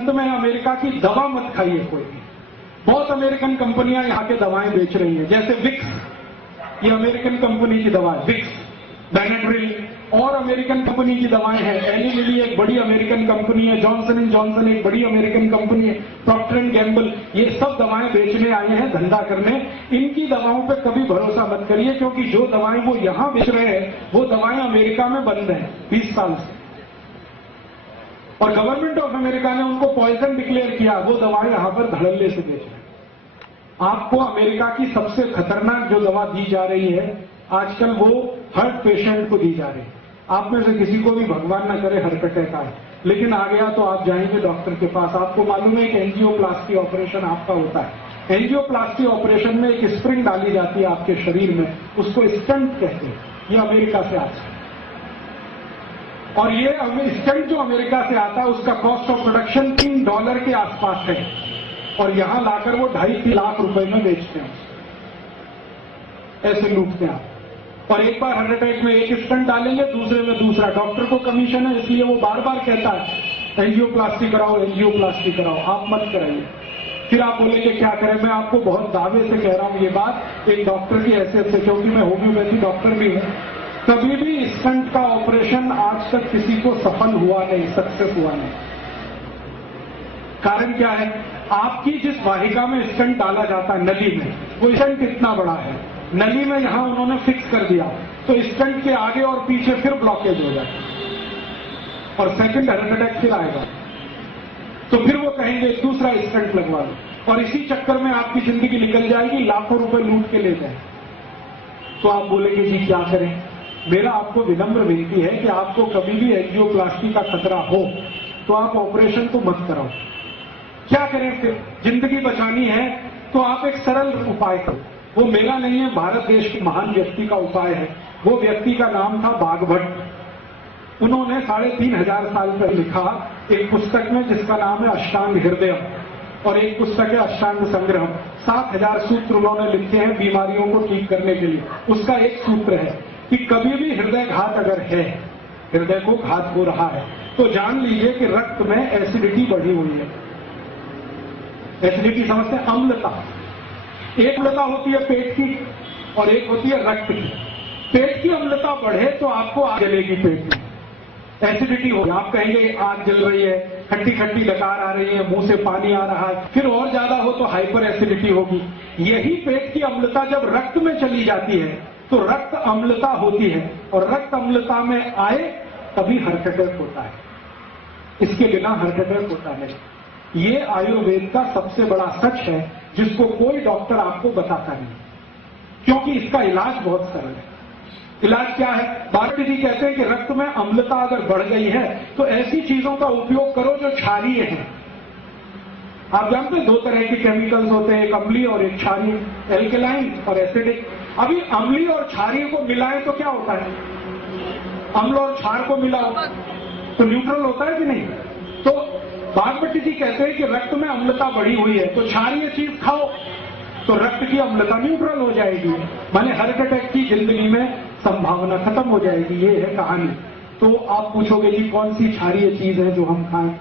अंत में अमेरिका की दवा मत खाइए कोई भी। बहुत अमेरिकन कंपनियां यहाँ के दवाएं बेच रही हैं, जैसे विक्स, ये अमेरिकन कंपनी की दवा है विक्स, बेनेड्रिल, और अमेरिकन कंपनी की दवाएं हैं। एली लिली एक बड़ी अमेरिकन कंपनी है, जॉनसन एंड जॉनसन एक बड़ी अमेरिकन कंपनी है, प्रॉक्टर एंड गैम्बल, ये सब दवाएं बेचने आए हैं, धंधा करने। इनकी दवाओं पे कभी भरोसा मत करिए, क्योंकि जो दवाएं वो यहां बेच रहे हैं वो दवाएं अमेरिका में बंद हैं 20 साल से, और गवर्नमेंट ऑफ अमेरिका ने उनको पॉइजन डिक्लेयर किया। वो दवाएं यहां पर धड़ल्ले से बेच रहे हैं। आपको अमेरिका की सबसे खतरनाक जो दवा दी जा रही है आजकल, वो हार्ट पेशेंट को दी जा रही है। आप में से किसी को भी भगवान ना करे हार्ट अटैक आए, लेकिन आ गया तो आप जाएंगे डॉक्टर के पास। आपको मालूम है कि एंजियोप्लास्टी ऑपरेशन आपका होता है। एंजियोप्लास्टी ऑपरेशन में एक स्प्रिंग डाली जाती है आपके शरीर में, उसको स्टंट कहते हैं। ये अमेरिका से आता है, और ये स्टंट जो अमेरिका से आता है उसका कॉस्ट ऑफ प्रोडक्शन $3 के आसपास है, और यहां लाकर वो 2.5 लाख रुपए में बेचते हैं। ऐसे लूटते हैं आप। और एक बार हार्ट अटैक में एक स्टंट डालेंगे, दूसरे में दूसरा। डॉक्टर को कमीशन है, इसलिए वो बार बार कहता है एंजियोप्लास्टी कराओ, एंजियोप्लास्टी कराओ। आप मत कराइए। फिर आप बोलेंगे क्या करें। मैं आपको बहुत दावे से कह रहा हूं ये बात, एक डॉक्टर की हैसियत से, क्योंकि मैं होम्योपैथी डॉक्टर भी हूं। कभी भी स्टंट का ऑपरेशन आज तक किसी को सफल हुआ नहीं, सक्सेस हुआ नहीं। कारण क्या है? आपकी जिस वाहिका में स्टंट डाला जाता है नली में, वो स्टंट इतना बड़ा है, नली में यहां उन्होंने फिक्स कर दिया, तो स्टंट के आगे और पीछे फिर ब्लॉकेज हो जाए और सेकंड हार्ट अटैक फिर आएगा। तो फिर वो कहेंगे दूसरा स्टंट लगवा लो, और इसी चक्कर में आपकी जिंदगी निकल जाएगी, लाखों रुपए लूट के ले जाए। तो आप बोलेंगे जी क्या करें। मेरा आपको विनम्र विनती है कि आपको कभी भी एंजियोप्लास्टी का खतरा हो तो आप ऑपरेशन तो मत कराओ। क्या करें फिर? जिंदगी बचानी है तो आप एक सरल उपाय करो। वो मेरा नहीं है, भारत देश के महान व्यक्ति का उपाय है। वो व्यक्ति का नाम था बागभट्ट। उन्होंने 3500 साल पहले लिखा एक पुस्तक में जिसका नाम है अष्टांग हृदय, और एक पुस्तक है अष्टांग संग्रह। 7000 सूत्र उन्होंने लिखे हैं बीमारियों को ठीक करने के लिए। उसका एक सूत्र है कि कभी भी हृदय घात अगर है, हृदय को घात हो रहा है, तो जान लीजिए कि रक्त में एसिडिटी बढ़ी हुई है। एसिडिटी समझते हैं? अम्लता। एक अम्लता होती है पेट की और एक होती है रक्त की। पेट की अम्लता बढ़े तो आपको आग जलेगी पेट में, एसिडिटी हो, आप कहेंगे आग जल रही है, खट्टी खट्टी डकार आ रही है, मुंह से पानी आ रहा है। फिर और ज्यादा हो तो हाइपर एसिडिटी होगी। यही पेट की अम्लता जब रक्त में चली जाती है तो रक्त अम्लता होती है, और रक्त अम्लता में आए तभी हार्ट अटैक होता है। इसके बिना हार्ट अटैक होता है। ये आयुर्वेद का सबसे बड़ा सच है जिसको कोई डॉक्टर आपको बताता नहीं, क्योंकि इसका इलाज बहुत सरल है। इलाज क्या है? बागभट्ट जी कहते हैं कि रक्त में अम्लता अगर बढ़ गई है तो ऐसी चीजों का उपयोग करो जो क्षारीय है। आप जानते हैं 2 तरह के केमिकल्स होते हैं, एक अम्लीय और एक क्षारीय, एल्केलाइन और एसिडिक। अभी अम्लीय और क्षारीय को मिलाएं तो क्या होता है? अम्ल और क्षार को मिलाओ तो न्यूट्रल होता है कि नहीं? तो बागभट्ट जी कहते हैं कि रक्त में अम्लता बढ़ी हुई है तो क्षारीय चीज खाओ तो रक्त की अम्लता न्यूट्रल हो जाएगी, माने हार्ट अटैक की जिंदगी में संभावना खत्म हो जाएगी। ये है कहानी। तो आप पूछोगे जी कौन सी क्षारीय चीज है जो हम खाएं?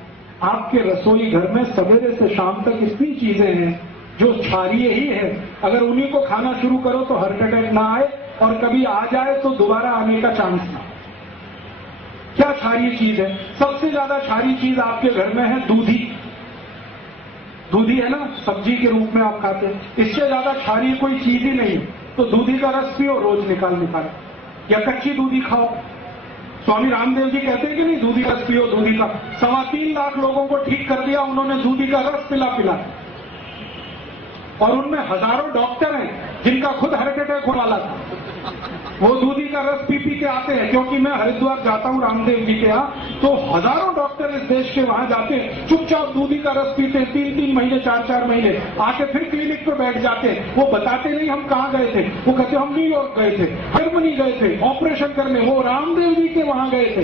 आपके रसोई घर में सवेरे से शाम तक इतनी चीजें हैं जो क्षारीय ही है। अगर उन्हीं को खाना शुरू करो तो हार्ट अटैक ना आए, और कभी आ जाए तो दोबारा आने का चांस ना। क्या क्षारीय चीज है? सबसे ज्यादा क्षारीय चीज आपके घर में है दूधी। दूधी है ना, सब्जी के रूप में आप खाते हैं। इससे ज्यादा क्षारीय कोई चीज ही नहीं। तो दूधी का रस पियो रोज निकाल, या कच्ची दूधी खाओ। स्वामी रामदेव जी कहते हैं कि नहीं, दूधी का रस पियो। दूधी का 3.25 लाख लोगों को ठीक कर दिया उन्होंने दूधी का रस पिला, और उनमें हजारों डॉक्टर हैं जिनका खुद हार्ट अटैक होने वाला था। वो दूधी का रस पी के आते हैं, क्योंकि मैं हरिद्वार जाता हूं रामदेव जी के यहाँ, तो हजारों डॉक्टर इस देश के वहां जाते हैं, चुपचाप दूधी का रस पीते, 3-3 महीने 4-4 महीने, आके फिर क्लिनिक पे बैठ जाते। वो बताते नहीं हम कहाँ गए थे, वो कहते हम न्यूयॉर्क गए थे, जर्मनी गए थे ऑपरेशन करने, वो रामदेव जी के वहां गए थे।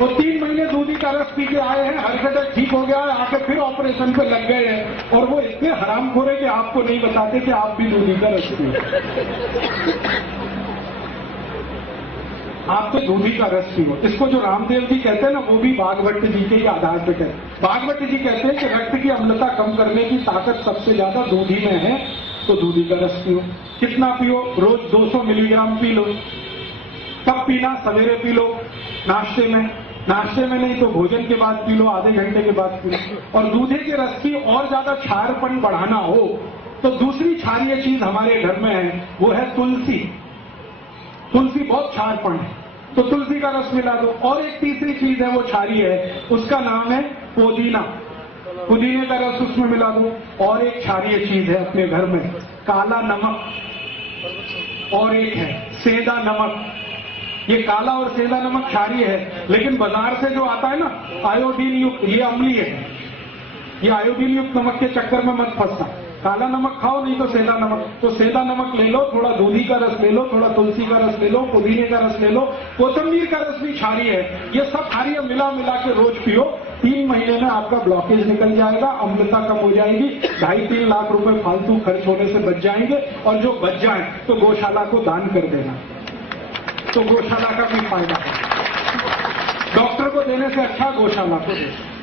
वो 3 महीने दूधी का रस पी के आए हैं, हार्ट अटैक ठीक हो गया है, आके फिर ऑपरेशन पे लग गए हैं। और वो इतने हरामखोर है कि आपको नहीं बताते कि आप भी दूधी का रस पिए। आप तो दूधी का रस पियो। इसको जो रामदेव जी कहते हैं ना, वो भी भागवत जी के ही आधार पे कहते हैं। भागवत जी कहते हैं कि रक्त की अम्लता कम करने की ताकत सबसे ज्यादा दूधी में है, तो दूधी का रस पियो। कितना पियो? रोज 200 मिलीग्राम पी लो। कब पीना? सवेरे पी लो, नाश्ते में। नाश्ते में नहीं तो भोजन के बाद पी लो, आधे घंटे के बाद पी लो। और दूधे के रस की और ज्यादा क्षारपन बढ़ाना हो तो दूसरी क्षारीय चीज हमारे घर में है, वो है तुलसी। तुलसी बहुत क्षारपन है, तो तुलसी का रस मिला दो। और एक तीसरी चीज है, वो क्षारीय है, उसका नाम है पुदीना। पुदीने का रस उसमें मिला दो। और एक क्षारीय चीज है अपने घर में, काला नमक। और एक है सेंधा नमक। ये काला और सेंधा नमक क्षारीय है, लेकिन बाजार से जो आता है ना आयोडीन युक्त, ये अम्लीय है। ये आयोडीन युक्त नमक के चक्कर में मत फंसना। काला नमक खाओ, नहीं तो सेंधा नमक। तो सेंधा नमक ले लो, थोड़ा दूधी का रस ले लो, थोड़ा तुलसी का रस ले लो, पुदीने का रस ले लो, कोथिंबीर का रस भी क्षारीय है। ये सब क्षारीय मिला मिला के रोज पियो। 3 महीने में आपका ब्लॉकेज निकल जाएगा, अम्लता कम हो जाएगी, 2.5-3 लाख रुपए फालतू खर्च होने से बच जाएंगे। और जो बच जाए तो गौशाला को दान कर देना, तो गौशाला का भी फायदा है। डॉक्टर को देने से अच्छा गौशाला को देना।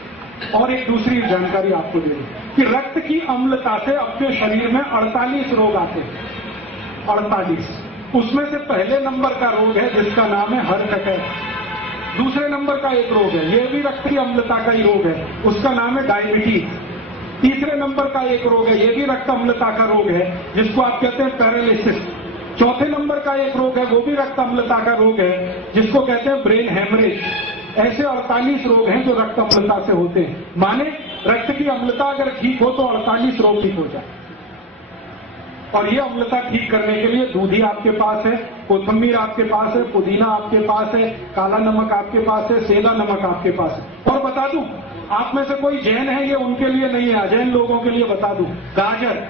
और एक दूसरी जानकारी आपको दे दूं कि रक्त की अम्लता से आपके शरीर में 48 रोग आते हैं। 48। उसमें से पहले नंबर का रोग है जिसका नाम है हार्ट अटैक। दूसरे नंबर का एक रोग है, ये भी रक्त की अम्लता का ही रोग है, उसका नाम है डायबिटीज। तीसरे नंबर का एक रोग है, ये भी रक्त अम्लता का रोग है, जिसको आप कहते हैं पैरालिसिस। चौथे नंबर का एक रोग है, वो भी रक्त अम्लता का रोग है, जिसको कहते हैं ब्रेन हेमरेज। ऐसे 48 रोग हैं जो रक्त अम्लता से होते हैं। माने रक्त की अम्लता अगर ठीक हो तो 48 रोग ठीक हो जाए। और ये अम्लता ठीक करने के लिए दूधी आपके पास है, कोथिंबीर आपके पास है, पुदीना आपके पास है, काला नमक आपके पास है, सेंधा नमक आपके पास है। और बता दूं, आप में से कोई जैन है, ये उनके लिए नहीं है, अजैन लोगों के लिए बता दूं, गाजर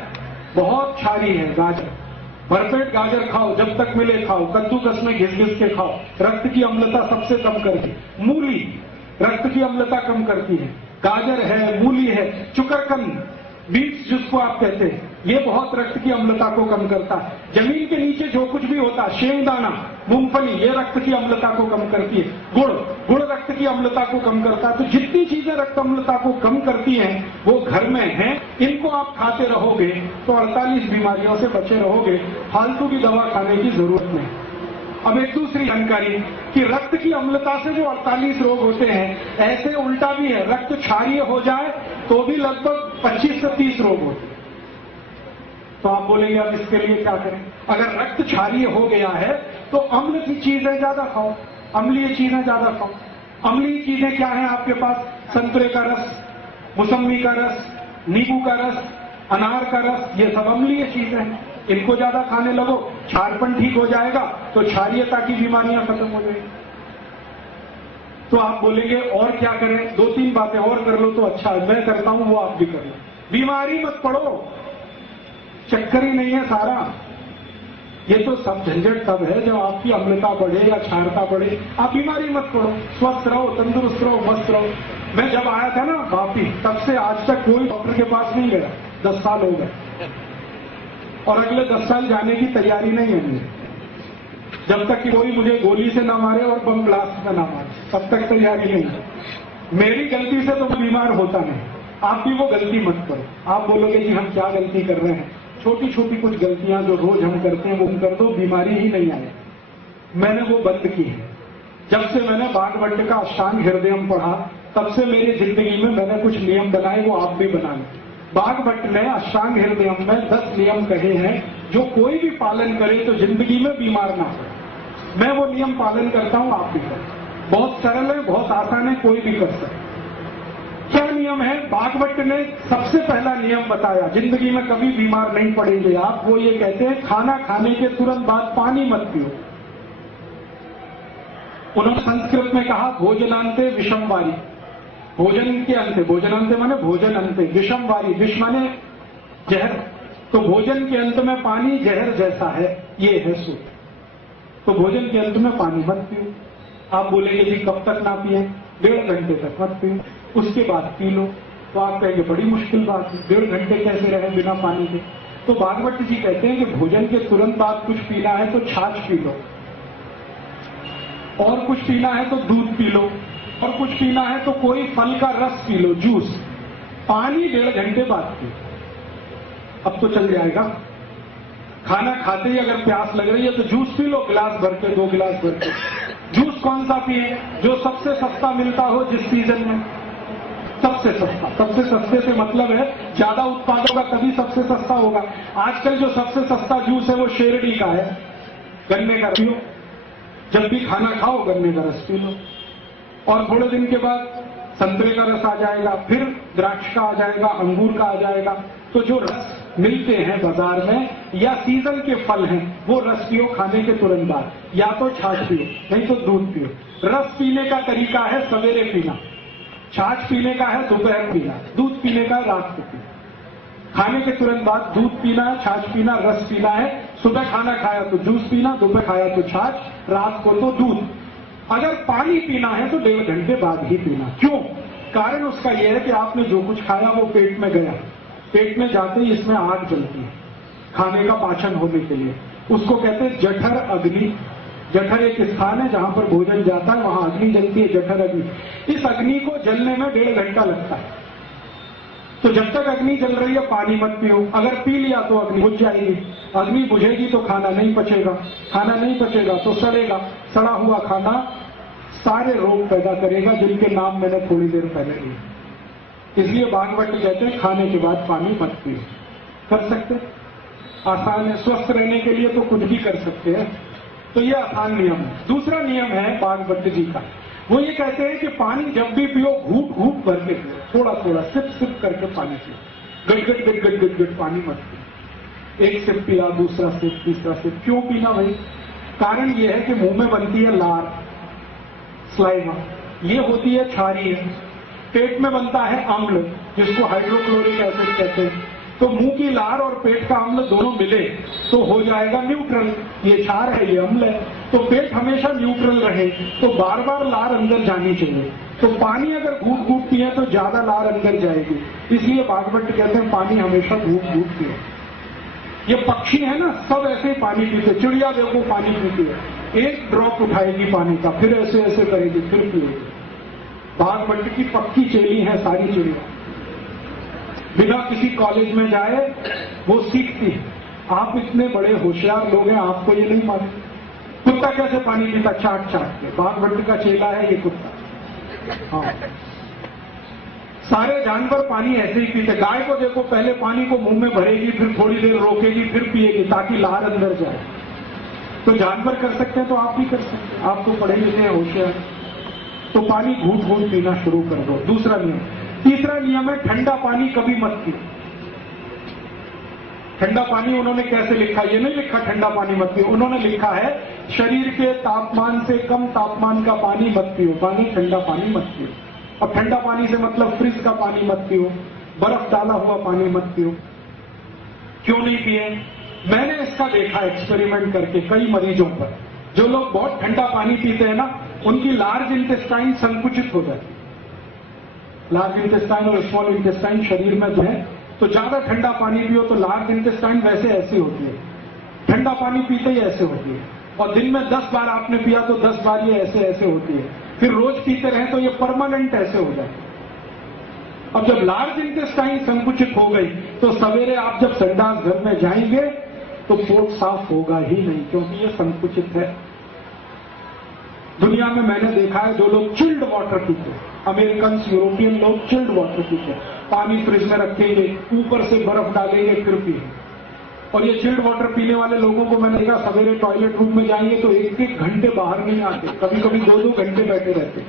बहुत क्षारीय है। गाजर, भरपेट गाजर खाओ, जब तक मिले खाओ, कद्दूकस में घिस घिस के खाओ, रक्त की अम्लता सबसे कम करती। मूली रक्त की अम्लता कम करती है। गाजर है, मूली है, चुकरकंद, बीट्स जिसको आप कहते हैं, ये बहुत रक्त की अम्लता को कम करता है। जमीन के नीचे जो कुछ भी होता है, शेंगदाना, मूंगफली, ये रक्त की अम्लता को कम करती है। गुड़ रक्त की अम्लता को कम करता है। तो जितनी चीजें रक्त अम्लता को कम करती हैं वो घर में हैं। इनको आप खाते रहोगे तो 48 बीमारियों से बचे रहोगे, फालतू की दवा खाने की जरूरत नहीं। अब एक दूसरी जानकारी कि रक्त की अम्लता से जो 48 रोग होते हैं, ऐसे उल्टा भी है, रक्त क्षारीय हो जाए तो भी लगभग 25 से 30 रोग होते हैं। तो आप बोलेंगे अब इसके लिए क्या करें? अगर रक्त क्षारीय हो गया है तो अम्ल की चीजें ज्यादा खाओ, अम्लीय चीजें ज्यादा खाओ। अम्लीय चीजें क्या है आपके पास? संतरे का रस, मौसम्बी का रस, नींबू का रस, अनार का रस, ये सब अम्लीय चीजें हैं। इनको ज्यादा खाने लगो, क्षारपन ठीक हो जाएगा तो क्षारीयता की बीमारियां खत्म हो जाएगी। तो आप बोलेंगे और क्या करें? 2-3 बातें और कर लो तो अच्छा है, मैं करता हूं वो आप भी कर लो। बीमारी मत पड़ो, चक्कर ही नहीं है सारा। ये तो सब झंझट तब है जब आपकी अम्लता बढ़े या क्षारता बढ़े। आप बीमारी मत पड़ो, स्वस्थ रहो, तंदुरुस्त रहो, मस्त रहो। मैं जब आया था ना वापी, तब से आज तक कोई डॉक्टर के पास नहीं गया, 10 साल हो गए, और अगले 10 साल जाने की तैयारी नहीं है मुझे, जब तक कि कोई मुझे गोली से ना मारे और बम ब्लास्ट में ना मारे, तब तक तैयारी नहीं है। मेरी गलती से तो मैं बीमार होता नहीं, आप भी वो गलती मत करो। आप बोलोगे कि हम क्या गलती कर रहे हैं? छोटी छोटी कुछ गलतियां जो रोज हम करते हैं वो हम कर दो, बीमारी ही नहीं आए। मैंने वो बंद की है। जब से मैंने भागवत का अष्टांग हृदयम पढ़ा, तब से मेरी जिंदगी में मैंने कुछ नियम बनाए, वो आप भी बना लें। भागवत ने अष्टांग हृदयम में 10 नियम कहे हैं, जो कोई भी पालन करे तो जिंदगी में बीमार ना हो। मैं वो नियम पालन करता हूं, आप भी करें। बहुत सरल है, बहुत आसान है, कोई भी कर सकता। क्या नियम है? भागवत ने सबसे पहला नियम बताया, जिंदगी में कभी बीमार नहीं पड़ेंगे आप। वो ये कहते हैं, खाना खाने के तुरंत बाद पानी मत पियो। उन्होंने संस्कृत में कहा, भोजनांते विषमवारी, भोजन के अंत, भोजनांते माने भोजन अंते, विषमवारी, विष माने जहर, तो भोजन के अंत में पानी जहर जैसा है, ये है सूत्र। तो भोजन के अंत में पानी मत पियो। आप बोलेंगे जी कब तक ना पिए? 1.5 घंटे तक मत पियो, उसके बाद पी लो। तो आप कहेंगे बड़ी मुश्किल बात है, 1.5 घंटे कैसे रहे बिना पानी के? तो भागवत जी कहते हैं कि भोजन के तुरंत बाद कुछ पीना है तो छाछ पी लो। और कुछ पीना है तो दूध पी लो, और कुछ पीना है तो कोई फल का रस पी लो, जूस। पानी 1.5 घंटे बाद पियो। अब तो चल जाएगा। खाना खाते ही अगर प्यास लग रही है तो जूस पी लो, गिलास भर के, 2 गिलास भर के। जूस कौन सा पिए? जो सबसे सस्ता मिलता हो जिस सीजन में, सबसे सस्ता। सबसे सस्ते से मतलब है ज्यादा उत्पाद होगा तभी सबसे सस्ता होगा। आजकल जो सबसे सस्ता जूस है वो शेरडी का है, गन्ने का पियो। जब भी खाना खाओ गन्ने का रस पी लो, और थोड़े दिन के बाद संतरे का रस आ जाएगा, फिर द्राक्ष का आ जाएगा, अंगूर का आ जाएगा। तो जो रस मिलते हैं बाजार में या सीजन के फल हैं वो रस पियो खाने के तुरंत बाद, या तो छाछ पियो नहीं तो दूध पियो। रस पीने का तरीका है सवेरे पीना, छाछ पीने का है दोपहर पीना, दूध पीने का है रात को पीना। खाने के तुरंत बाद दूध पीना है, छाछ पीना, रस पीना है। सुबह खाना खाया तो जूस पीना, दोपहर खाया तो छाछ, रात को तो दूध। अगर पानी पीना है तो 1.5 घंटे बाद ही पीना। क्यों? कारण उसका यह है कि आपने जो कुछ खाया वो पेट में गया, पेट में जाते ही इसमें आग जलती है खाने का पाचन होने के लिए। उसको कहते हैं जठर अग्नि। जठर एक स्थान है जहां पर भोजन जाता है, वहां अग्नि जलती है, जठर अग्नि। इस अग्नि को जलने में 1.5 घंटा लगता है। तो जब तक अग्नि जल रही है पानी मत पियो। अगर पी लिया तो अग्नि बुझ जाएगी, अग्नि बुझेगी तो खाना नहीं पचेगा, खाना नहीं पचेगा तो सड़ेगा, सड़ा हुआ खाना सारे रोग पैदा करेगा जिनके नाम मैंने थोड़ी देर पहले लिए। इसलिए भागवत कहते हैं खाने के बाद पानी मत पियो। कर सकते, आसान है। स्वस्थ रहने के लिए तो कुछ भी कर सकते हैं। तो ये आसान नियम है। दूसरा नियम है भागवत जी का, वो ये कहते हैं कि पानी जब भी पियो घूट घूट भर के पियो, थोड़ा थोड़ा सिप सिप करके पानी पियो। गट गट गट गट गट गट पानी मत पियो। एक सिप पिया, दूसरा सिप, तीसरा सिप। क्यों पीना भाई? कारण ये है कि मुंह में बनती है लार, स्लाइवा, ये होती है क्षारीय। पेट में बनता है अम्ल जिसको हाइड्रोक्लोरिक एसिड कहते हैं। तो मुंह की लार और पेट का अम्ल दोनों मिले तो हो जाएगा न्यूट्रल। ये क्षार है, ये अम्ल है। तो पेट हमेशा न्यूट्रल रहे तो बार बार लार अंदर जानी चाहिए। तो पानी अगर घूट घूट पिए तो ज्यादा लार अंदर जाएगी। इसलिए भागवत कहते हैं पानी हमेशा घूट घूट पिए। ये पक्षी है ना, सब ऐसे ही पानी पीते। चिड़िया देखो पानी पीती है, एक ड्रॉप उठाएगी पानी का, फिर ऐसे ऐसे करेगी, फिर पिएगी। भागवत की पक्की चेली है सारी चिड़िया, बिना किसी कॉलेज में जाए वो सीखती है। आप इतने बड़े होशियार लोग हैं, आपको ये नहीं मालूम? कुत्ता कैसे पानी पीता? चाट चाट के। भागवत का चेला है ये कुत्ता। हाँ, सारे जानवर पानी ऐसे ही पीते। गाय को देखो, पहले पानी को मुंह में भरेगी, फिर थोड़ी देर रोकेगी, फिर पिएगी ताकि लार अंदर जाए। तो जानवर कर सकते हैं तो आप भी कर सकते हैं। आप तो पढ़े लिखे हैं, होशियार। तो पानी घूट घूट पीना शुरू कर दो। दूसरा नियम। तीसरा नियम है ठंडा पानी कभी मत पियो। ठंडा पानी उन्होंने कैसे लिखा? ये नहीं लिखा ठंडा पानी मत पियो, उन्होंने लिखा है शरीर के तापमान से कम तापमान का पानी मत पियो, पानी ठंडा पानी मत पियो। अब ठंडा पानी से मतलब फ्रिज का पानी मत पियो, बर्फ डाला हुआ पानी मत पियो। क्यों नहीं पिए? मैंने इसका देखा एक्सपेरिमेंट करके कई मरीजों पर। जो लोग बहुत ठंडा पानी पीते हैं ना, उनकी लार्ज इंटेस्टाइन संकुचित हो जाती है। लार्ज इंटेस्टाइन और स्मॉल इंटेस्टाइन शरीर में जो है, तो ज्यादा ठंडा पानी पियो तो लार्ज इंटेस्टाइन वैसे ऐसी होती है, ठंडा पानी पीते ही ऐसे होती है। और दिन में 10 बार आपने पिया तो 10 बार ये ऐसे ऐसे होती है। फिर रोज पीते रहे तो ये परमानेंट ऐसे हो जाए। अब जब लार्ज इंटेस्टाइन संकुचित हो गई तो सवेरे आप जब संडास घर में जाएंगे तो पोट साफ होगा ही नहीं, क्योंकि ये संकुचित है। दुनिया में मैंने देखा है जो लोग चिल्ड वाटर पीते हैं, अमेरिकन यूरोपियन लोग चिल्ड वाटर पीते हैं, पानी फ्रिज में रखेंगे, ऊपर से बर्फ डालेंगे, फिर पिएंगे। और ये चिल्ड वाटर पीने वाले लोगों को मैंने देखा सवेरे टॉयलेट रूम में जाएंगे तो 1-1 घंटे बाहर नहीं आते, कभी कभी 2-2 घंटे बैठे रहते।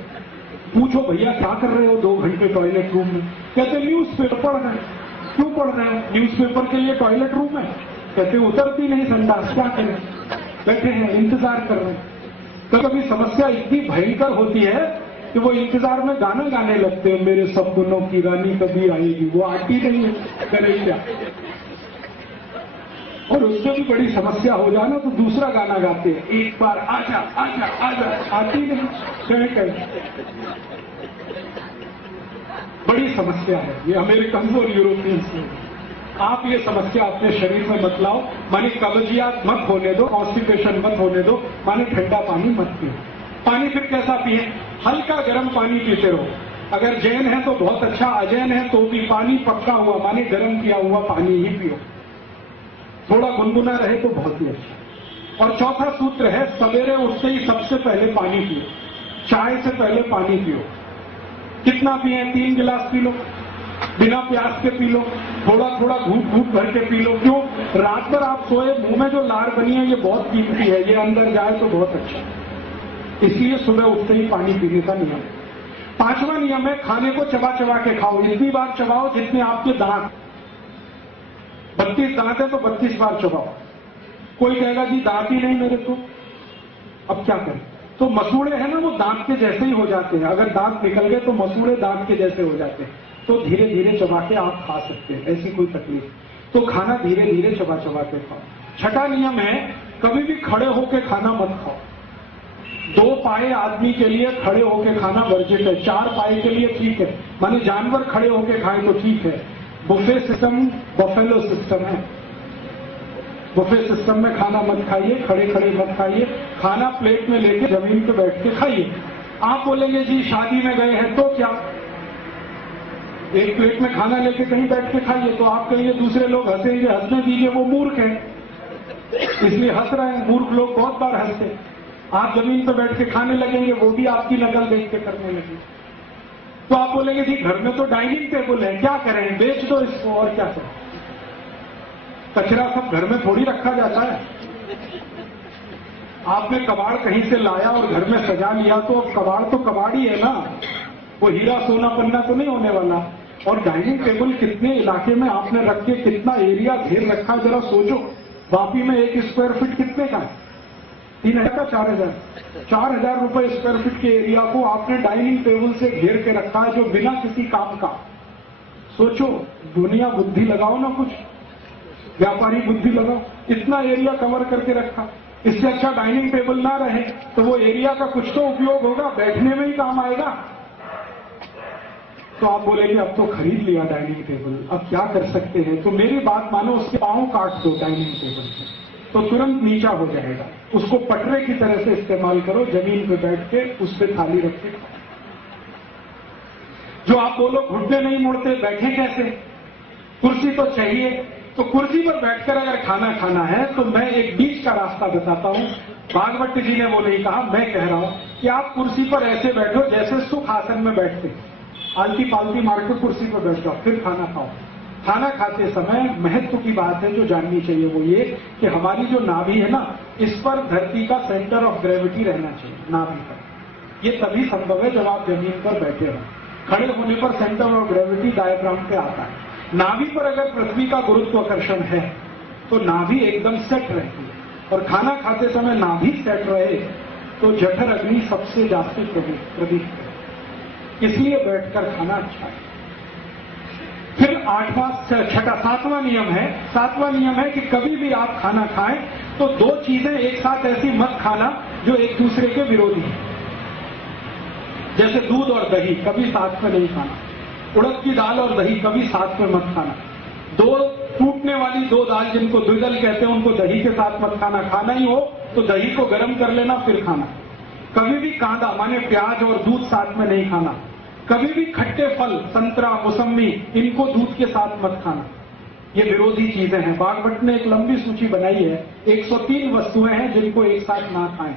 पूछो भैया क्या कर रहे हो 2 घंटे टॉयलेट रूम में? कहते न्यूज़पेपर पढ़ रहे हैं। क्यों पढ़ रहे हैं? न्यूज़पेपर के लिए टॉयलेट रूम है? कहते उतरती नहीं संडास, क्या करें? बैठे हैं, इंतजार कर रहे हैं। कभी समस्या इतनी भयंकर होती है कि वो इंतजार में गाना गाने लगते हैं, मेरे सपनों की रानी कभी आएगी, वो आती नहीं है, करे क्या? और उससे भी बड़ी समस्या हो जाना तो दूसरा गाना गाते हैं, एक बार आजा आजा आजा, आती नहीं, कहे बड़ी समस्या है ये अमेरिकन और यूरोपियंस में। आप ये समस्या अपने शरीर में मत लाओ, माने कब्जियत मत होने दो, कॉन्स्टिपेशन मत होने दो, माने ठंडा पानी मत पियो। पानी फिर कैसा पिए? हल्का गर्म पानी पीते रहो। अगर जैन है तो बहुत अच्छा, अजैन है तो भी पानी पक्का हुआ माने गर्म किया हुआ पानी ही पियो। थोड़ा गुनगुना रहे तो बहुत ही अच्छा। और चौथा सूत्र है, सवेरे उठते ही सबसे पहले पानी पियो। चाय से पहले पानी पियो। कितना पिए? 3 गिलास पी लो, बिना प्यास के पी लो, थोड़ा थोड़ा घूट घूट भर के पी लो। क्यों? रात भर आप सोए, मुंह में जो लार बनी है ये बहुत कीमती है, ये अंदर जाए तो बहुत अच्छा। इसलिए सुबह उठते ही पानी पीने का नियम। 5वां नियम है, खाने को चबा चबा के खाओ। इतनी बार चबाओ जितने आपके दांत, 32 दांत है तो 32 बार चबाओ। कोई कहेगा जी दांत ही नहीं मेरे को, अब क्या करें? तो मसूड़े हैं ना, वो दांत के जैसे ही हो जाते हैं। अगर दांत निकल गए तो मसूड़े दांत के जैसे हो जाते हैं। तो धीरे धीरे चबा के आप खा सकते हैं, ऐसी कोई तकलीफ। तो खाना धीरे धीरे चबा चबा के खाओ। 6ठा नियम है, कभी भी खड़े होकर खाना मत खाओ। 2 पाए आदमी के लिए खड़े होकर खाना वर्जित है। 4 पाए के लिए ठीक है, माने जानवर खड़े होकर खाए तो ठीक है। बुफे सिस्टम बफेलो सिस्टम है। बुफे सिस्टम में खाना मत खाइए, खड़े खड़े मत खाइए। खाना प्लेट में लेके जमीन पे बैठ के खाइए। आप बोलेंगे जी शादी में गए हैं तो क्या, एक प्लेट में खाना लेके कहीं बैठ के खाइए। तो आप कहिए दूसरे लोग हंसेंगे, हंसने दीजिए, वो मूर्ख है इसलिए हंस रहे हैं। मूर्ख लोग बहुत बार हंसते। आप जमीन पर बैठ के खाने लगेंगे, वो भी आपकी नकल देख के करने लगेंगे। तो आप बोलेंगे जी घर में तो डाइनिंग टेबल है, क्या करें, बेच दो इसको और क्या करें। कचरा सब घर में थोड़ी रखा जाता है। आपने कबाड़ कहीं से लाया और घर में सजा लिया तो कबाड़ तो कबाड़ ही है ना, वो हीरा सोना पन्ना तो नहीं होने वाला। और डाइनिंग टेबल कितने इलाके में आपने रख के कितना एरिया घेर रखा, जरा सोचो। वापी में 1 स्क्वायर फीट कितने का है? 3000 का 4000, 4000 रुपए स्क्वायर फीट के एरिया को आपने डाइनिंग टेबल से घेर के रखा है, जो बिना किसी काम का। सोचो, दुनिया बुद्धि लगाओ ना, कुछ व्यापारी बुद्धि लगाओ। इतना एरिया कवर करके रखा, इससे अच्छा डाइनिंग टेबल ना रहे तो वो एरिया का कुछ तो उपयोग होगा, बैठने में ही काम आएगा। तो आप बोलेंगे अब तो खरीद लिया डाइनिंग टेबल, अब क्या कर सकते हैं? तो मेरी बात मानो, उसके पांव काट दो डाइनिंग टेबल से तो तुरंत नीचा हो जाएगा। उसको पटरे की तरह से इस्तेमाल करो, जमीन पे बैठ के उस पे थाली रख के खाओ। जो आप बोलो घुटने नहीं मुड़ते, बैठे कैसे? कुर्सी तो चाहिए। तो कुर्सी पर बैठकर अगर खाना खाना है तो मैं एक बीच का रास्ता बताता हूं। भागवत जी ने वो नहीं कहा, मैं कह रहा हूं कि आप कुर्सी पर ऐसे बैठो जैसे सुख आसन में बैठते। आलती पालती मार के कुर्सी पर बैठ जाओ, फिर खाना खाओ। खाना खाते समय महत्व की बात है जो जाननी चाहिए, वो ये कि हमारी जो नाभि है ना, इस पर धरती का सेंटर ऑफ ग्रेविटी रहना चाहिए, नाभि पर। ये तभी संभव है जब आप जमीन पर बैठे हो। खड़े होने पर सेंटर ऑफ ग्रेविटी डायफ्राम पे आता है। नाभि पर अगर पृथ्वी का गुरुत्वाकर्षण है तो नाभि एकदम सेट रहती है, और खाना खाते समय नाभि सेट रहे तो जठर अग्नि सबसे ज्यादा प्रदीप है। इसलिए बैठकर खाना अच्छा है। फिर 7वां नियम है। 7वां नियम है कि कभी भी आप खाना खाएं तो 2 चीजें एक साथ ऐसी मत खाना जो एक दूसरे के विरोधी हैं। जैसे दूध और दही कभी साथ में नहीं खाना, उड़द की दाल और दही कभी साथ में मत खाना। 2 टूटने वाली 2 दाल जिनको द्विदल कहते हैं उनको दही के साथ मत खाना। खाना ही हो तो दही को गर्म कर लेना फिर खाना। कभी भी कांदा माने प्याज और दूध साथ में नहीं खाना। कभी भी खट्टे फल संतरा मौसमी इनको दूध के साथ मत खाना। ये विरोधी चीजें हैं। भागवत ने एक लंबी सूची बनाई है, 103 वस्तुएं हैं जिनको एक साथ ना खाएं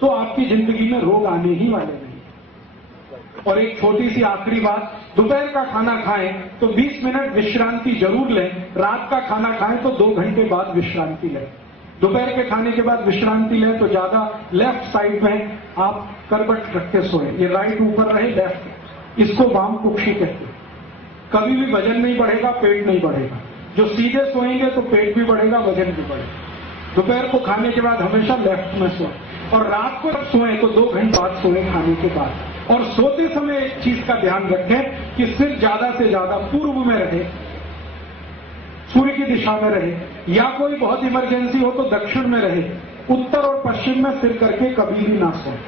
तो आपकी जिंदगी में रोग आने ही वाले नहीं। और एक छोटी सी आखिरी बात, दोपहर का खाना खाएं तो 20 मिनट विश्रांति जरूर लें। रात का खाना खाएं तो 2 घंटे बाद विश्रांति लें। दोपहर के खाने के बाद विश्रांति लें तो ज्यादा लेफ्ट साइड में आप करवट रख के सोएं। ये राइट ऊपर रहे, लेफ्ट, इसको वाम कुक्षी कहते हैं। कभी भी वजन नहीं बढ़ेगा, पेट नहीं बढ़ेगा। जो सीधे सोएंगे तो पेट भी बढ़ेगा, वजन भी बढ़ेगा। दोपहर को खाने के बाद हमेशा लेफ्ट में सोएं, और रात को जब सोएं तो 2 घंटे बाद सोएं खाने के बाद। और सोते समय एक चीज का ध्यान रखें कि सिर ज्यादा से ज्यादा पूर्व में रहे, सूर्य की दिशा में रहे, या कोई बहुत इमरजेंसी हो तो दक्षिण में रहे। उत्तर और पश्चिम में सिर करके कभी भी ना सोए।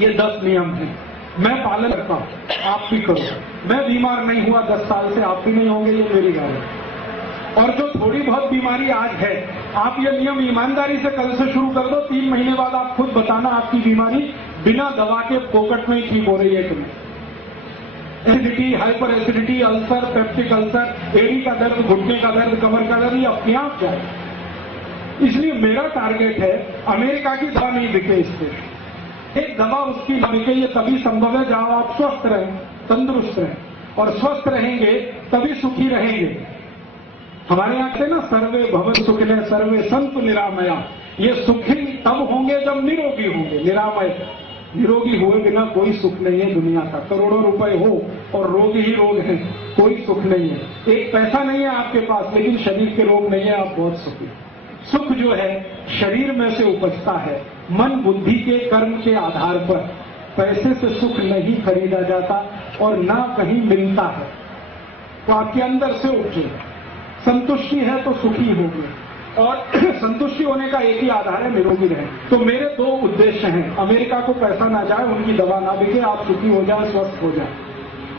ये 10 नियम हैं, मैं पालन करता हूं, आप भी करो। मैं बीमार नहीं हुआ 10 साल से, आप भी नहीं होंगे, ये मेरी बात है। और जो थोड़ी बहुत बीमारी आज है, आप ये नियम ईमानदारी से कल से शुरू कर दो, 3 महीने बाद आप खुद बताना आपकी बीमारी बिना दवा के फोकट में ही ठीक हो रही है कि नहीं। Acidity, hyper acidity, ulcer, peptic ulcer, एड़ी का दर्द, घुटने का दर्द, कमर का दर्द, ये अपने आप जाए। इसलिए मेरा टारगेट है अमेरिका की दवा नहीं बिके इस देश। एक दवा उसकी न बिके, ये तभी संभव है जहां आप स्वस्थ रहें, तंदुरुस्त रहें, और स्वस्थ रहेंगे तभी सुखी रहेंगे। हमारे यहाँ से ना सर्वे भवन सुखिने सर्वे संतु निरामया, ये सुखी तब होंगे जब निरोगी होंगे। निरोगी हुए बिना कोई सुख नहीं है दुनिया का। करोड़ों रुपए हो और रोग ही रोग है, कोई सुख नहीं है। एक पैसा नहीं है आपके पास लेकिन शरीर के रोग नहीं है, आप बहुत सुखी। सुख जो है शरीर में से उपजता है, मन बुद्धि के कर्म के आधार पर। पैसे से सुख नहीं खरीदा जाता और ना कहीं मिलता है। तो आपके अंदर से उठेगा, संतुष्टि है तो सुखी होगी, और संतुष्टि होने का एक ही आधार है, निरोगी रहे। तो मेरे 2 उद्देश्य हैं, अमेरिका को पैसा ना जाए, उनकी दवा ना बिके, आप सुखी हो जाए, स्वस्थ हो जाए।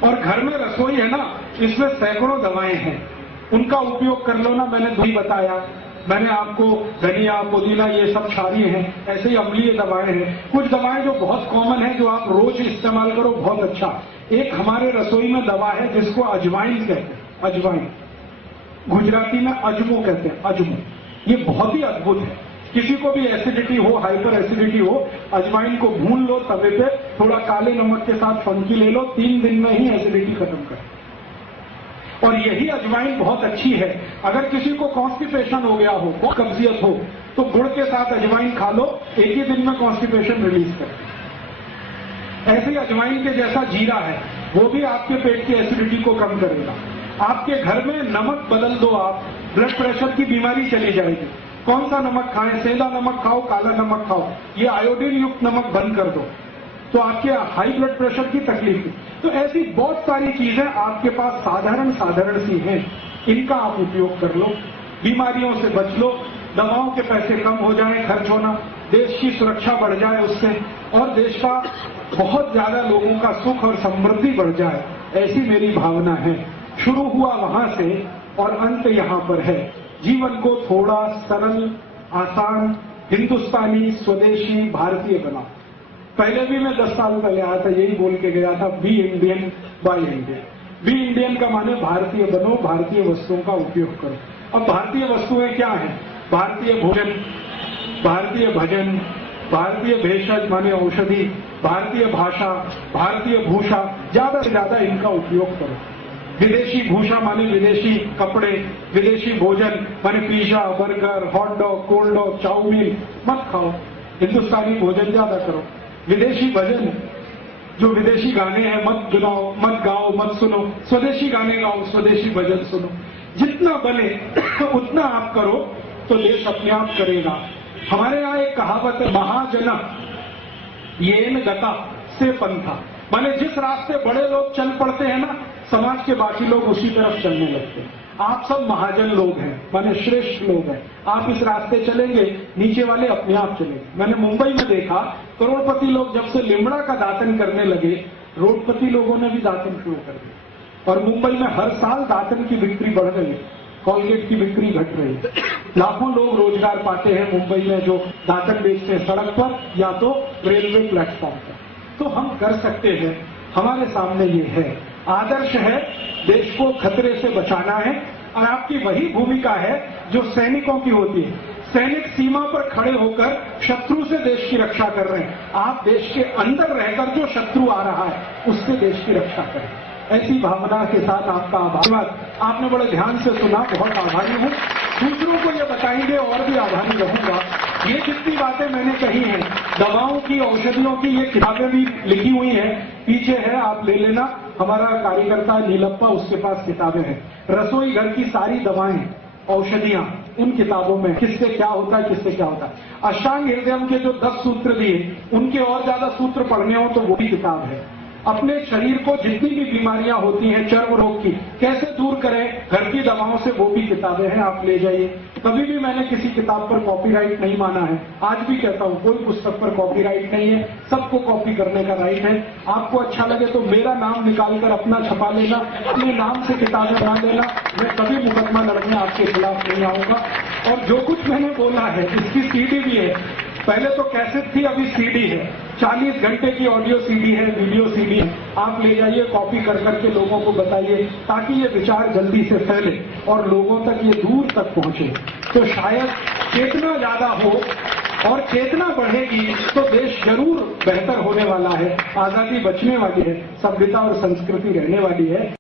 और घर में रसोई है ना, इसमें सैकड़ों दवाएं हैं, उनका उपयोग कर लो ना। मैंने 2 ही बताया, मैंने आपको धनिया, पुदीना, ये सब क्षारीय हैं, ऐसे ही अम्लीय दवाएं हैं। कुछ दवाएं जो बहुत कॉमन है, जो आप रोज इस्तेमाल करो, बहुत अच्छा। एक हमारे रसोई में दवा है जिसको अजवाइन कहते हैं, अजवाइन, गुजराती में अजमो कहते हैं, अजमो। ये बहुत ही अद्भुत है। किसी को भी एसिडिटी हो, हाइपर एसिडिटी हो, अजवाइन को भून लो तवे पे, थोड़ा काले नमक के साथ फंकी ले लो, 3 दिन में ही एसिडिटी खत्म कर। और यही अजवाइन बहुत अच्छी है। अगर किसी को कॉन्स्टिपेशन हो गया हो, कब्जियत हो, तो गुड़ के साथ अजवाइन खा लो, एक ही दिन में कॉन्स्टिपेशन रिलीज कर। ऐसे ही अजवाइन के जैसा जीरा है, वो भी आपके पेट की एसिडिटी को कम करेगा। आपके घर में नमक बदल दो आप, ब्लड प्रेशर की बीमारी चली जाएगी। कौन सा नमक खाएं? सेंधा नमक खाओ, काला नमक खाओ, ये आयोडीन युक्त नमक बंद कर दो, तो आपके हाई ब्लड प्रेशर की तकलीफ है। तो ऐसी बहुत सारी चीजें आपके पास साधारण सी हैं, इनका आप उपयोग कर लो, बीमारियों से बच लो, दवाओं के पैसे कम हो जाए खर्च होना, देश की सुरक्षा बढ़ जाए उससे, और देश का बहुत ज्यादा लोगों का सुख और समृद्धि बढ़ जाए, ऐसी मेरी भावना है। शुरू हुआ वहां से और अंत यहां पर है। जीवन को थोड़ा सरल, आसान, हिंदुस्तानी, स्वदेशी, भारतीय बना। पहले भी मैं 10 साल पहले आया था, यही बोल के गया था, be Indian buy Indian. Be Indian का माने भारतीय बनो, भारतीय वस्तुओं का उपयोग करो। अब भारतीय वस्तुएं क्या हैं? भारतीय भोजन, भारतीय भजन, भारतीय भेषज माने औषधि, भारतीय भाषा, भारतीय भूषा, ज्यादा से ज्यादा इनका उपयोग करो। विदेशी भूषा माने विदेशी कपड़े, विदेशी भोजन माने pizza, burger, hot dog, cold dog, chowmein मत खाओ, हिंदुस्तानी भोजन ज्यादा करो। विदेशी भजन, जो विदेशी गाने हैं मत गाओ, मत सुनो, स्वदेशी गाने गाओ, स्वदेशी भजन सुनो। जितना बने उतना आप करो तो देश अपने आप करेगा। हमारे यहाँ एक कहावत है, महाजन येन गता से पंथा, माने जिस रास्ते बड़े लोग चल पड़ते हैं ना, समाज के बाकी लोग उसी तरफ चलने लगते हैं। आप सब महाजन लोग हैं, माने श्रेष्ठ लोग हैं, आप इस रास्ते चलेंगे, नीचे वाले अपने आप चलेंगे। मैंने मुंबई में देखा, करोड़पति लोग जब से लिमड़ा का दातन करने लगे, रोडपति लोगों ने भी दातन शुरू कर दिया, और मुंबई में हर साल दातन की बिक्री बढ़ रही है, कॉलगेट की बिक्री घट रही है। लाखों लोग रोजगार पाते हैं मुंबई में, जो दातन बेचते हैं सड़क पर या तो रेलवे प्लेटफॉर्म पर। तो हम कर सकते हैं, हमारे सामने ये है, आदर्श है, देश को खतरे से बचाना है। और आपकी वही भूमिका है जो सैनिकों की होती है। सैनिक सीमा पर खड़े होकर शत्रु से देश की रक्षा कर रहे हैं, आप देश के अंदर रहकर जो शत्रु आ रहा है उससे देश की रक्षा करें। ऐसी भावना के साथ आपका आभार। आपने बड़े ध्यान से सुना, बहुत आभारी हूँ। दूसरों को ये बताएंगे और भी आभारी रहूंगा। ये जितनी बातें मैंने कही हैं, दवाओं की, औषधियों की, ये किताबें भी लिखी हुई हैं, पीछे है, आप ले लेना। हमारा कार्यकर्ता नीलप्पा, उसके पास किताबें हैं। रसोई घर की सारी दवाएं, औषधियां उन किताबों में, किससे क्या होता है, किससे क्या होता है। अष्टांग हृदयम के जो 10 सूत्र दिए, उनके और ज्यादा सूत्र पढ़ने हो तो वो भी किताब है। अपने शरीर को जितनी भी बीमारियां होती हैं चर्म रोग की कैसे दूर करें, घर की दवाओं से, वो भी किताबें हैं, आप ले जाइए। कभी भी मैंने किसी किताब पर कॉपीराइट नहीं माना है, आज भी कहता हूं कोई पुस्तक पर कॉपीराइट नहीं है, सबको कॉपी करने का राइट है। आपको अच्छा लगे तो मेरा नाम निकालकर अपना छपा लेना, अपने नाम से किताबें बना लेना, मैं कभी मुकदमा लड़ने आपके खिलाफ नहीं आऊंगा। और जो कुछ मैंने बोला है इसकी सीडी भी है, पहले तो कैसेट थी, अभी सीडी है, 40 घंटे की ऑडियो सीडी है, वीडियो सीडी है। आप ले जाइए, कॉपी कर करके लोगों को बताइए, ताकि ये विचार जल्दी से फैले और लोगों तक ये दूर तक पहुंचे। तो शायद चेतना ज्यादा हो और चेतना बढ़ेगी तो देश जरूर बेहतर होने वाला है, आजादी बचने वाली है, सभ्यता और संस्कृति रहने वाली है।